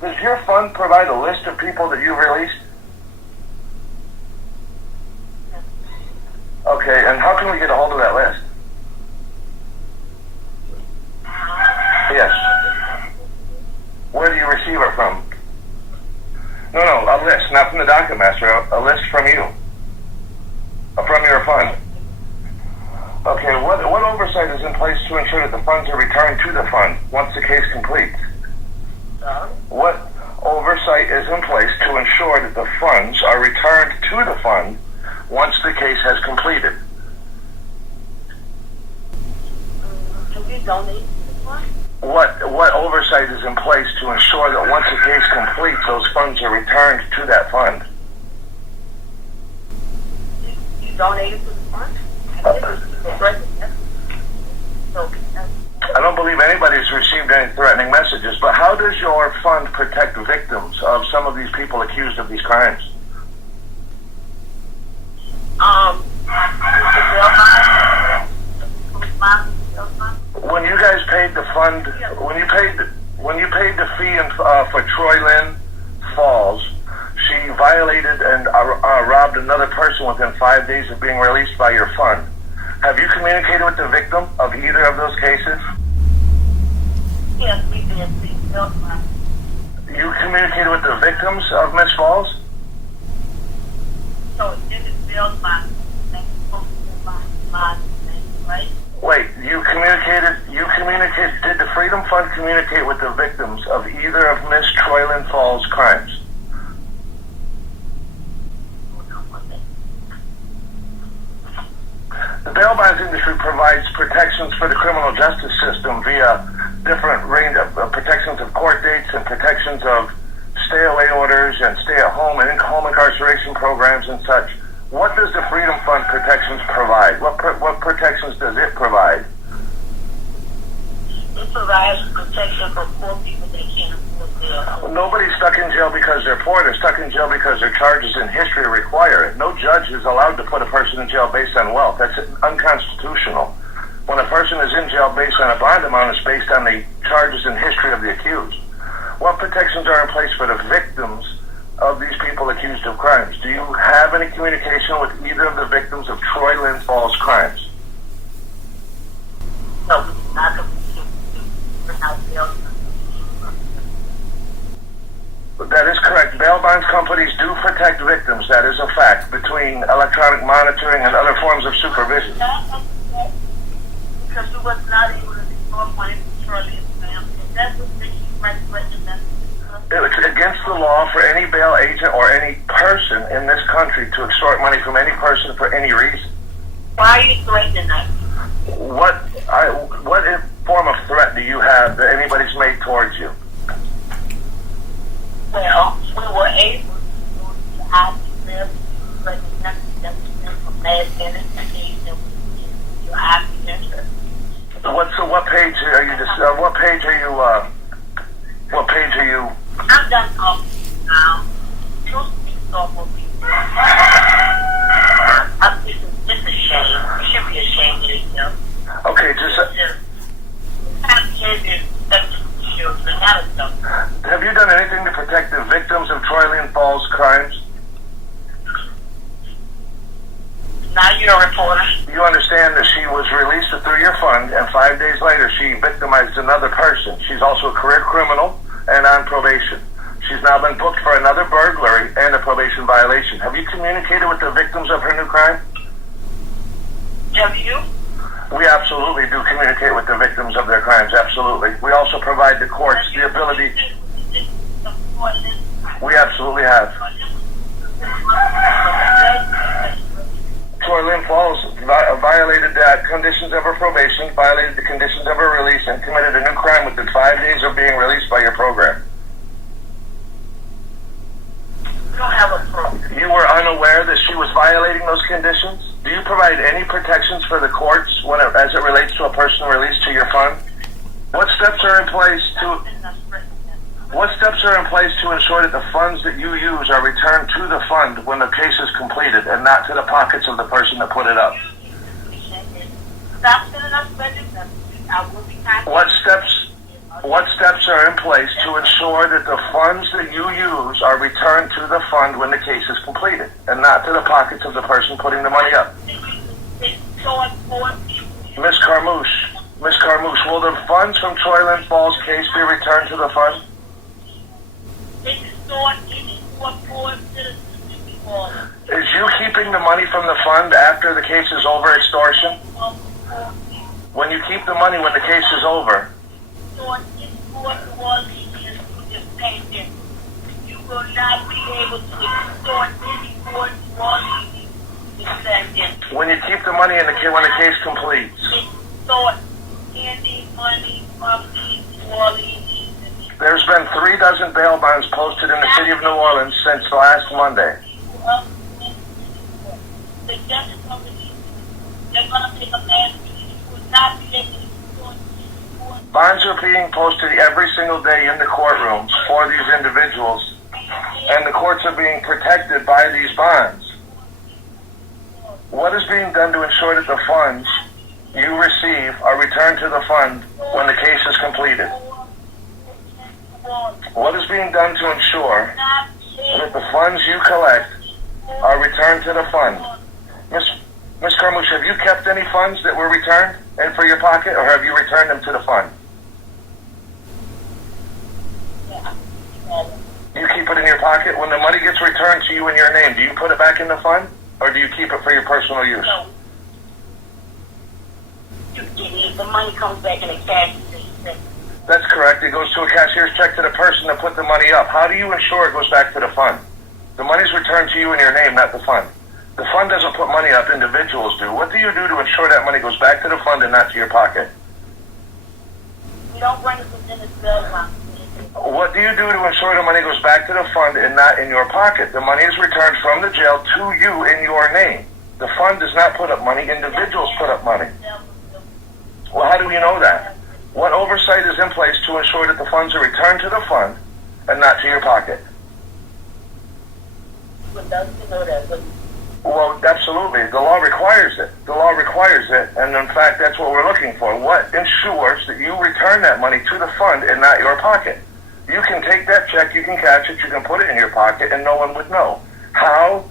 Does your fund provide a list of people that you've released? Okay, and how can we get a hold of that list? Yes. Where do you receive it from? No, a list, not from the docket master, a list from you. From your fund. Okay, what oversight is in place to ensure that the funds are returned to the fund once the case completes? What oversight is in place to ensure that the funds are returned to the fund once the case has completed? Have you donated to the fund? What oversight is in place to ensure that once the case completes, those funds are returned to that fund? You donated to the fund? I don't believe anybody's received any threatening messages, but how does your fund protect victims of some of these people accused of these crimes? When you guys paid the fund, when you paid the fee for Troy Lynn Falls, she violated and robbed another person within 5 days of being released by your fund. Have you communicated with the victim of either of those cases? Yes, we did. You communicated with the victims of Miss Falls? So it didn't build my right? Wait, did the Freedom Fund communicate with the victims of either of Miss Troy Lynn Falls' crimes? The bail bonds industry provides protections for the criminal justice system via different range of protections of court dates and protections of stay-away orders and stay-at-home and home incarceration programs and such. What does the Freedom Fund protections provide? What protections does it provide? It provides protection for poor people that can't afford bail. Nobody's stuck in jail because they're poor. They're stuck in jail because their charges in history require it. No judge is allowed to put a person in jail based on wealth. That's unconstitutional. When a person is in jail based on a bond amount, it's based on the charges in history of the accused. What protections are in place for the victims of these people accused of crimes? Do you have any communication with either of the victims of Troy Lynn Falls' crimes? No, we did not communicate. That is correct. Bail bonds companies do protect victims. That is a fact, between electronic monitoring and other forms of supervision. Because we was not able to restore money to Charlie and family. That's what makes you right. It's against the law for any bail agent or any person in this country to extort money from any person for any reason. Why are you threatening us? What form of threat do you have that anybody's made towards you? Well, we were able to access from last minute your architecture. What page are you? What page are you? I'm done talking now. Truth be told, it's a shame. You should be ashamed of yourself. Okay, have you done anything to protect the victims of Troy Lynn Falls' crimes? Now you're a reporter. You understand that she was released through your fund, and 5 days later she victimized another person. She's also a career criminal and on probation. She's now been booked for another burglary and a probation violation. Have you communicated with the victims of her new crime? Have you? We absolutely do communicate with the victims of their crimes, absolutely. We also provide the courts the ability... We absolutely have. Troy Lynn Falls violated the conditions of her probation, violated the conditions of her release, and committed a new crime within 5 days of being released by your program. We don't have a program. You were unaware that she was violating those conditions? Do you provide any protections for the courts as it relates to a person released to your fund? What steps are in place to ensure that the funds that you use are returned to the fund when the case is completed and not to the pockets of the person that put it up? What steps are in place to ensure that the funds that you use are returned to the fund when the case is completed, and not to the pockets of the person putting the money up? Miss Carmouche, will the funds from Troy Lynn Falls case be returned to the fund? Is you keeping the money from the fund after the case is over extortion? When you keep the money when the case is over, You will not be able to extort any more when you keep the money in when the case completes, extort any money from these Orleans. There's been 36 bail bonds posted in the city of New Orleans since last Monday. The judges of the they're going to take a man who will not be able to extort any more. Bonds are being posted every single day in the courtrooms for these individuals, and the courts are being protected by these bonds. What is being done to ensure that the funds you receive are returned to the fund when the case is completed? What is being done to ensure that the funds you collect are returned to the fund? Miss Carmouche, have you kept any funds that were returned and for your pocket, or have you returned them to the fund? You keep it in your pocket. When the money gets returned to you in your name, do you put it back in the fund, or do you keep it for your personal use? No. The money comes back in a cash. That's correct. It goes to a cashier's check to the person that put the money up. How do you ensure it goes back to the fund? The money's returned to you in your name, not the fund. The fund doesn't put money up, individuals do. What do you do to ensure that money goes back to the fund and not to your pocket? We don't bring it within the guidelines. What do you do to ensure the money goes back to the fund and not in your pocket? The money is returned from the jail to you in your name. The fund does not put up money, individuals put up money. Well, how do you know that? What oversight is in place to ensure that the funds are returned to the fund and not to your pocket? Well, absolutely. The law requires it. The law requires it, and in fact, that's what we're looking for. What ensures that you return that money to the fund and not your pocket? You can take that check, you can cash it, you can put it in your pocket, and no one would know. How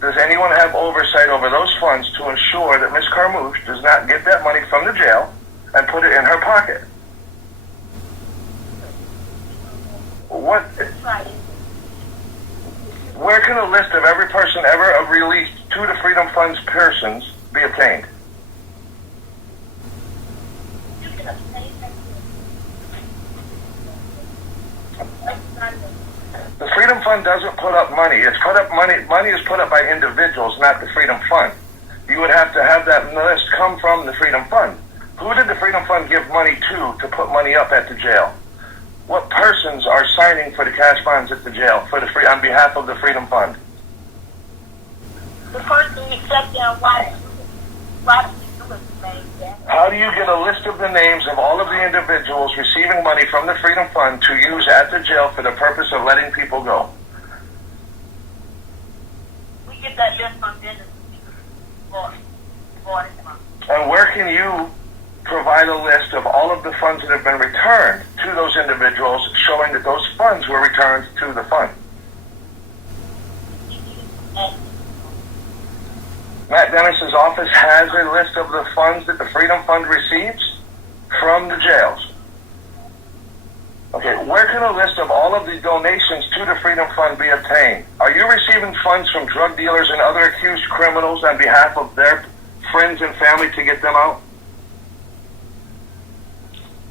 does anyone have oversight over those funds to ensure that Ms. Carmouche does not get that money from the jail and put it in her pocket? What? Where can a list of every person ever released to the Freedom Fund's persons be obtained? The Freedom Fund doesn't put up money. It's put up money. Money is put up by individuals, not the Freedom Fund. You would have to have that list come from the Freedom Fund. Who did the Freedom Fund give money to put money up at the jail? What persons are signing for the cash bonds at the jail on behalf of the Freedom Fund? The person who accepts their wife. How do you get a list of the names of all of the individuals receiving money from the Freedom Fund to use at the jail for the purpose of letting people go? We get that list from business. And where can you provide a list of all of the funds that have been returned to those individuals, showing that those funds were returned to the fund? Matt Dennis's office has a list of the funds that the Freedom Fund receives from the jails. Okay, where can a list of all of the donations to the Freedom Fund be obtained? Are you receiving funds from drug dealers and other accused criminals on behalf of their friends and family to get them out?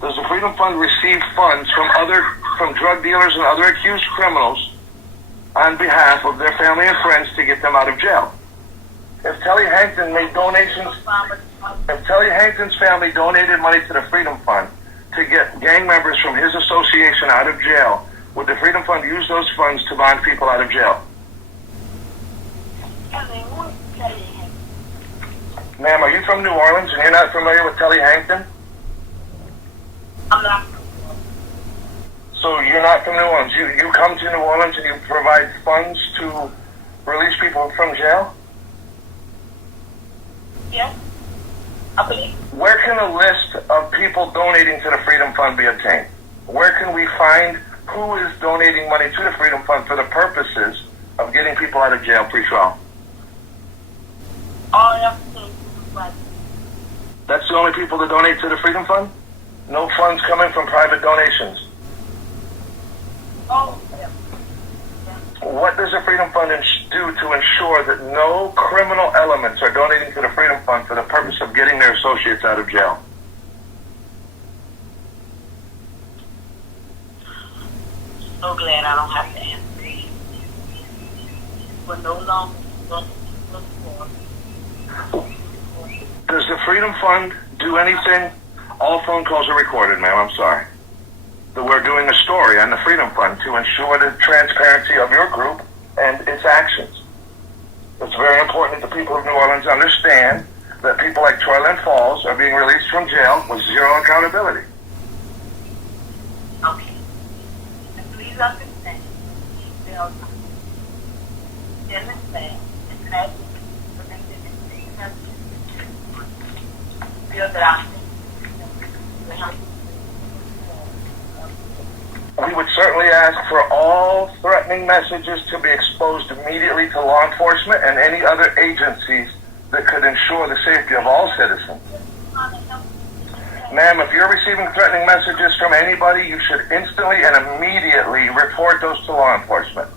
Does the Freedom Fund receive funds from drug dealers and other accused criminals on behalf of their family and friends to get them out of jail? If Telly Hankton made donations, if Telly Hankton's family donated money to the Freedom Fund to get gang members from his association out of jail, would the Freedom Fund use those funds to bond people out of jail? Ma'am, are you from New Orleans and you're not familiar with Telly Hankton? I'm not. So you're not from New Orleans. You come to New Orleans and you provide funds to release people from jail? Yes. I believe. Where can a list of people donating to the Freedom Fund be obtained? Where can we find who is donating money to the Freedom Fund for the purposes of getting people out of jail pre-trial? All them things was That's the only people that donate to the Freedom Fund? No funds coming from private donations. all of them. What does the Freedom Fund do to ensure that no criminal elements are donating to the Freedom Fund for the purpose of getting their associates out of jail? So glad I don't have to answer you. We're no longer going to look for. Does the Freedom Fund do anything? All phone calls are recorded, ma'am. I'm sorry. That we're doing a story on the Freedom Fund to ensure the transparency of your group and its actions. It's very important that the people of New Orleans understand that people like Troyland Falls are being released from jail with zero accountability. Okay. And please understand, they'll understand and ask for them to feel that I'm We would certainly ask for all threatening messages to be exposed immediately to law enforcement and any other agencies that could ensure the safety of all citizens. Ma'am, if you're receiving threatening messages from anybody, you should instantly and immediately report those to law enforcement.